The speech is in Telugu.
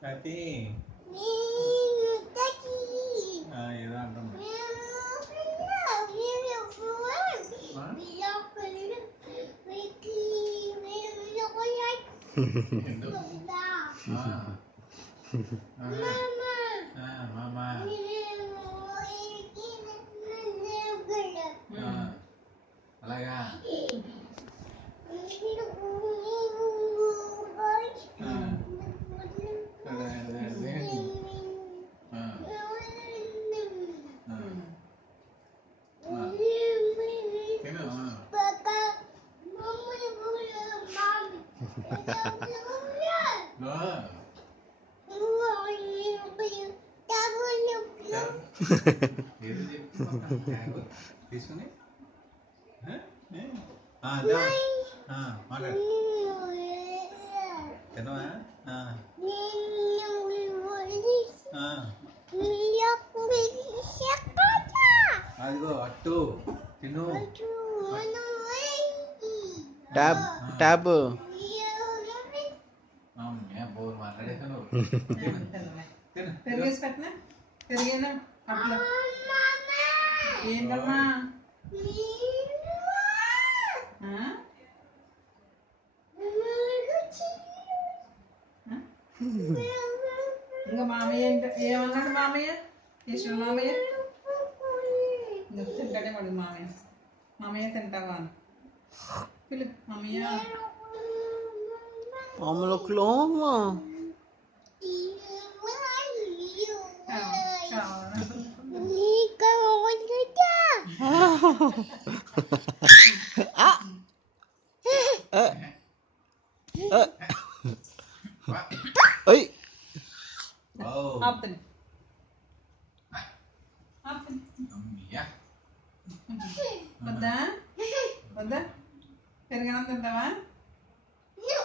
Tati. ఏదో అంటున్నా అలాగా తీసుకుని మాట్లాడు తినవా అదిగో అట్టు తిను ట్యాబ్ బోర్ మాట్లాడేసాను పెరిగేసి పెట్టినా పెరిగేనా అట్లా ఏంటమ్మా ఇంకా మామయ్య ఏమన్నాడు మామయ్య ఈశ్వర మామయ్య తింటాడే వాడు మామయ్య మామయ్య తింటావా అని పిలు మామయ్య పాములో క్లోమా వద్దా వద్దా పెరిగినంత తింటావా